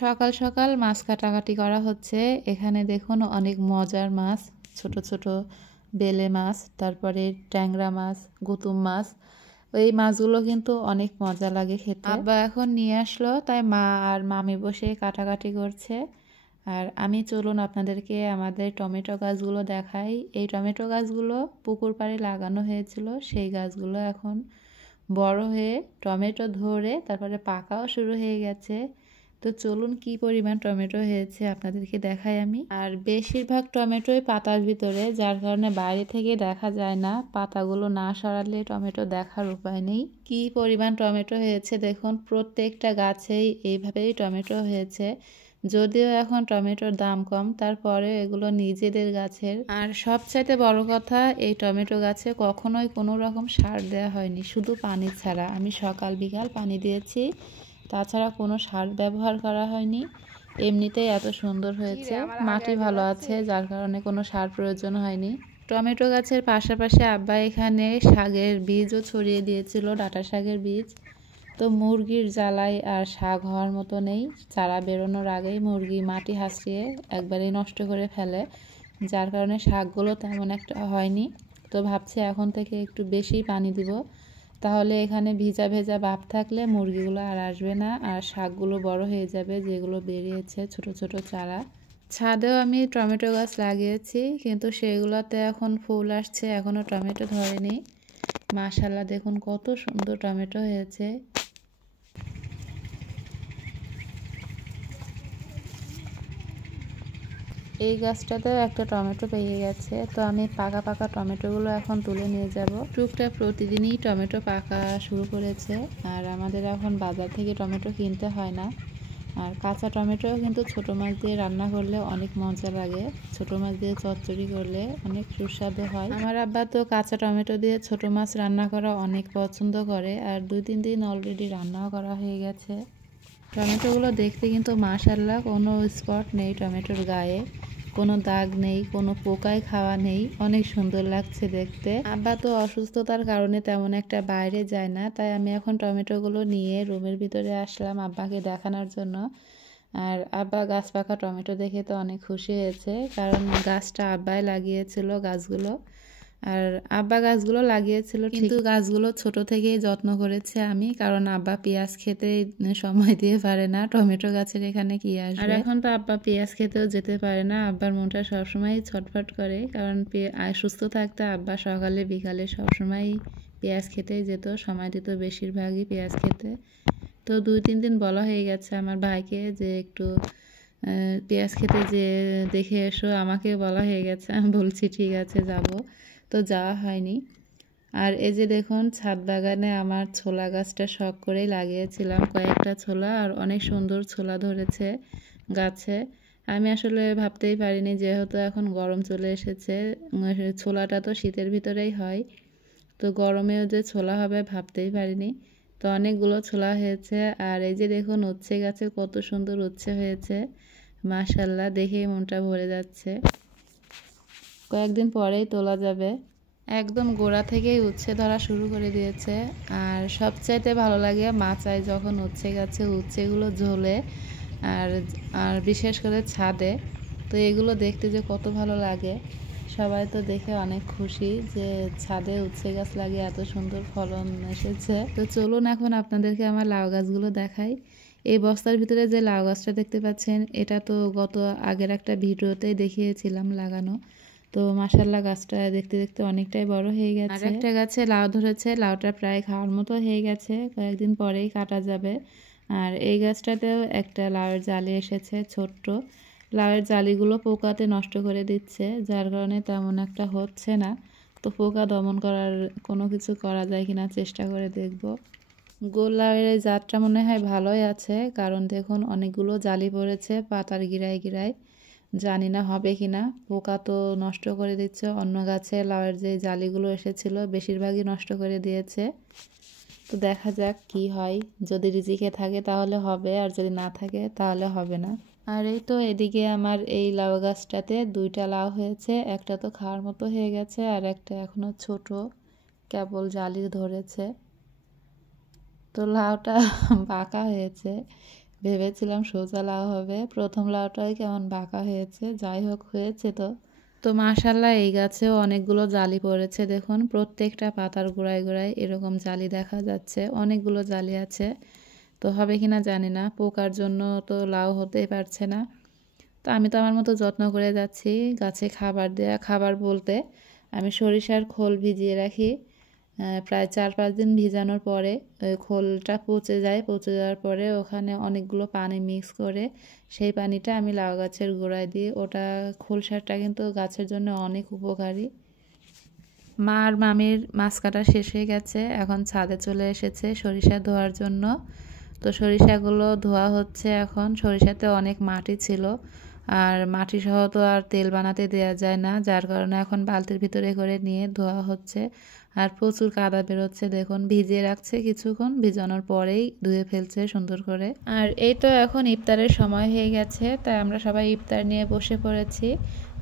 সকাল সকাল মাছ কাটাকাটি করা হচ্ছে। এখানে দেখুন অনেক মজার মাছ, ছোট ছোট বেলে মাছ, তারপরে ট্যাংরা মাছ, গুতুম মাছ। এই মাছগুলো কিন্তু অনেক মজা লাগে খেতে। আব্বা এখন নিয়ে আসলো, তাই মা আর মামি বসে কাটাকাটি করছে। আর আমি চলুন আপনাদেরকে আমাদের টমেটো গাছগুলো দেখাই। এই টমেটো গাছগুলো পুকুর পাড়ে লাগানো হয়েছিল, সেই গাছগুলো এখন বড় হয়ে টমেটো ধরে তারপরে পাকাও শুরু হয়ে গেছে। তো চলুন কি পরিমাণ টমেটো হয়েছে আপনাদেরকে দেখাই আমি। আর বেশিরভাগ টমেটোই পাতার ভিতরে, যার কারণে বাইরে থেকে দেখা যায় না। পাতাগুলো না সরালে টমেটো দেখার উপায় নেই। কি পরিমাণ টমেটো হয়েছে দেখুন, প্রত্যেকটা গাছেই এইভাবেই টমেটো হয়েছে। যদিও এখন টমেটোর দাম কম, তারপরে এগুলো নিজেদের গাছের। আর সবচাইতে বড় কথা, এই টমেটো গাছে কখনোই কোনো রকম সার দেওয়া হয়নি, শুধু পানি ছাড়া। আমি সকাল বিকাল পানি দিয়েছি, তাছাড়া কোনো সার ব্যবহার করা হয়নি। এমনিতেই এত সুন্দর হয়েছে, মাটি ভালো আছে, যার কারণে কোনো সার প্রয়োজন হয়নি। টমেটো গাছের পাশাপাশি আব্বা এখানে শাকের বীজও ছড়িয়ে দিয়েছিল, ডাঁটা শাকের বীজ। তো মুরগির জ্বালায় আর শাক হওয়ার মতো নেই। চারা বেরোনোর আগেই মুরগি মাটি হাসিয়ে একবারেই নষ্ট করে ফেলে, যার কারণে শাকগুলো তেমন একটা হয়নি। তো ভাবছি এখন থেকে একটু বেশি পানি দিব, তাহলে এখানে ভিজা ভেজা ভাব থাকলে মুরগিগুলো আর আসবে না, আর শাকগুলো বড় হয়ে যাবে যেগুলো বেরিয়েছে ছোট ছোট চারা। ছাদেও আমি টমেটো গাছ লাগিয়েছি, কিন্তু সেগুলোতে এখন ফুল আসছে, এখনও টমেটো ধরেনি। মাশাআল্লাহ, দেখুন কত সুন্দর টমেটো হয়েছে। এই গাছটাতেও একটা টমেটো পেয়ে গেছে, তো আমি পাকা পাকা টমেটোগুলো এখন তুলে নিয়ে যাব। টুকটাক প্রতিদিনই টমেটো পাকা শুরু করেছে, আর আমাদের এখন বাজার থেকে টমেটো কিনতে হয় না। আর কাঁচা টমেটোও কিন্তু ছোটো মাছ দিয়ে রান্না করলে অনেক মজা লাগে। ছোটো মাছ দিয়ে চচ্চড়ি করলে অনেক সুস্বাদু হয়। আমার আব্বা তো কাঁচা টমেটো দিয়ে ছোটো মাছ রান্না করা অনেক পছন্দ করে, আর 2-3 দিন অলরেডি রান্নাও করা হয়ে গেছে। টমেটোগুলো দেখতে কিন্তু মাশাআল্লাহ, কোনো স্পট নেই টমেটোর গায়ে, কোনো দাগ নেই, কোনো পোকায় খাওয়া নেই, অনেক সুন্দর লাগছে দেখতে। আব্বা তো অসুস্থতার কারণে তেমন একটা বাইরে যায় না, তাই আমি এখন টমেটোগুলো নিয়ে রুমের ভিতরে আসলাম আব্বাকে দেখানোর জন্য। আর আব্বা গাছ পাকা টমেটো দেখে তো অনেক খুশি হয়েছে, কারণ গাছটা আব্বাই লাগিয়েছিল গাছগুলো। আর আব্বা গাছগুলো লাগিয়েছিল, কিন্তু গাছগুলো ছোট থেকেই যত্ন করেছে আমি, কারণ আব্বা পেঁয়াজ খেতে সময় দিয়ে পারে না, টমেটো গাছের এখানে কি আসবে। আর এখন তো আব্বা পেঁয়াজ খেতেও যেতে পারে না, আব্বার মনটা সবসময় ছটফট করে, কারণ সুস্থ থাকতে আব্বা সকালে বিকালে সবসময় পেঁয়াজ খেতেই যেত, সময় দিত বেশিরভাগই পেঁয়াজ খেতে। তো 2-3 দিন বলা হয়ে গেছে আমার ভাইকে যে একটু পেঁয়াজ খেতে যে দেখে এসো, আমাকে বলা হয়ে গেছে, আমি বলছি ঠিক আছে যাব, তো যাওয়া হয়নি। আর এই যে দেখুন, ছাদ বাগানে আমার ছোলা গাছটা শখ করেই লাগিয়েছিলাম, কয়েকটা ছোলা, আর অনেক সুন্দর ছোলা ধরেছে গাছে। আমি আসলে ভাবতেই পারিনি, যেহেতু এখন গরম চলে এসেছে, ছোলাটা তো শীতের ভিতরেই হয়, তো গরমেও যে ছোলা হবে ভাবতেই পারিনি। তো অনেকগুলো ছোলা হয়েছে। আর এই যে দেখুন, উচ্ছে গাছে কত সুন্দর উচ্ছে হয়েছে, মাশাআল্লাহ, দেখেই মনটা ভরে যাচ্ছে। কয়েকদিন পরেই তোলা যাবে। একদম গোড়া থেকেই উচ্ছে ধরা শুরু করে দিয়েছে। আর সবচাইতে ভালো লাগে মাচায় যখন উচ্ছে গাছে উচ্ছেগুলো ঝোলে, আর আর বিশেষ করে ছাদে, তো এগুলো দেখতে যে কত ভালো লাগে। সবাই তো দেখে অনেক খুশি যে ছাদে উচ্ছে গাছ লাগিয়ে এত সুন্দর ফলন এসেছে। তো চলুন এখন আপনাদেরকে আমার লাউ গাছগুলো দেখাই। এই বস্তার ভিতরে যে লাউ গাছটা দেখতে পাচ্ছেন, এটা তো গত আগের একটা ভিডিওতেই দেখিয়েছিলাম লাগানো। তো মাশাআল্লাহ, গাছটা দেখতে দেখতে অনেকটাই বড় হয়ে গেছে। আর একটা গাছে লাউ ধরেছে, লাউটা প্রায় খাওয়ার মতো হয়ে গেছে, কয়েকদিন পরেই কাটা যাবে। আর এই গাছটাতেও একটা লাউয়ের জালি এসেছে ছোট্ট। লাউয়ের জালিগুলো পোকাতে নষ্ট করে দিচ্ছে, যার কারণে তেমন একটা হচ্ছে না। তো পোকা দমন করার কোনো কিছু করা যায় কিনা চেষ্টা করে দেখব। গোল লাউয়ের এই জাতটা মনে হয় ভালোই আছে, কারণ দেখুন অনেকগুলো জালি পড়েছে পাতার গিরায় গিরায়, জানি না হবে কিনা। পোকা তো নষ্ট করে দিচ্ছে, অন্য গাছে লাউয়ের যে জালিগুলো এসেছিল বেশিরভাগই নষ্ট করে দিয়েছে। তো দেখা যাক কি হয়, যদি রিজিকে থাকে তাহলে হবে, আর যদি না থাকে তাহলে হবে না। আর এই তো এদিকে আমার এই লাউ গাছটাতে 2টা লাউ হয়েছে, একটা তো খাওয়ার মতো হয়ে গেছে, আর একটা এখনো ছোট, কেবল জালি ধরেছে। তো লাউটা পাকা হয়েছে, ভেবেছিলাম সোজা লাউ হবে, প্রথম লাউটাই কেমন বাঁকা হয়েছে। যাই হোক, হয়েছে তো। তো মাশাআল্লাহ এই গাছেও অনেকগুলো জালি পড়েছে, দেখুন প্রত্যেকটা পাতার গোড়ায় গোড়ায় এরকম জালি দেখা যাচ্ছে, অনেকগুলো জালি আছে। তো হবে কিনা জানি না, পোকার জন্য তো লাউ হতেই পারছে না। তো আমি তো আমার মতো যত্ন করে যাচ্ছি, গাছে খাবার দেয়া। খাবার বলতে আমি সরিষার খোল ভিজিয়ে রাখি, প্রায় 4-5 দিন ভিজানোর পরে ওই খোলটা পচে যায়। পচে যাওয়ার পরে ওখানে অনেকগুলো পানি মিক্স করে সেই পানিটা আমি লাউ গাছের গোড়ায় দিই। ওটা খোল সারটা কিন্তু গাছের জন্য অনেক উপকারী। মা আর মামির মাছ কাটা শেষ হয়ে গেছে, এখন ছাদে চলে এসেছে সরিষা ধোয়ার জন্য। তো সরিষাগুলো ধোয়া হচ্ছে এখন। সরিষাতে অনেক মাটি ছিল, আর মাটি সহ তো আর তেল বানাতে দেওয়া যায় না, যার কারণে এখন বালতির ভিতরে করে নিয়ে ধোয়া হচ্ছে। আর প্রচুর কাদা বেরোচ্ছে, দেখুন ভিজিয়ে রাখছে, কিছুক্ষণ ভিজানোর পরেই ধুয়ে ফেলছে সুন্দর করে। আর এই তো এখন ইফতারের সময় হয়ে গেছে, তাই আমরা সবাই ইফতার নিয়ে বসে পড়েছি।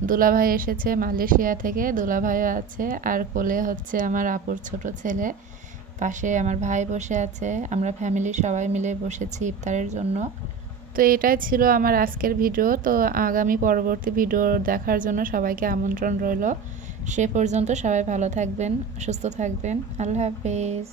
দুলাভাই এসেছে মালয়েশিয়া থেকে, দুলাভাইও আছে, আর কোলে হচ্ছে আমার আপুর ছোট ছেলে, পাশে আমার ভাই বসে আছে। আমরা ফ্যামিলি সবাই মিলে বসেছি ইফতারের জন্য। তো এটাই ছিল আমার আজকের ভিডিও। তো আগামী পরবর্তী ভিডিও দেখার জন্য সবাইকে আমন্ত্রণ রইল। সে পর্যন্ত সবাই ভালো থাকবেন, সুস্থ থাকবেন। আল্লাহ হাফেজ।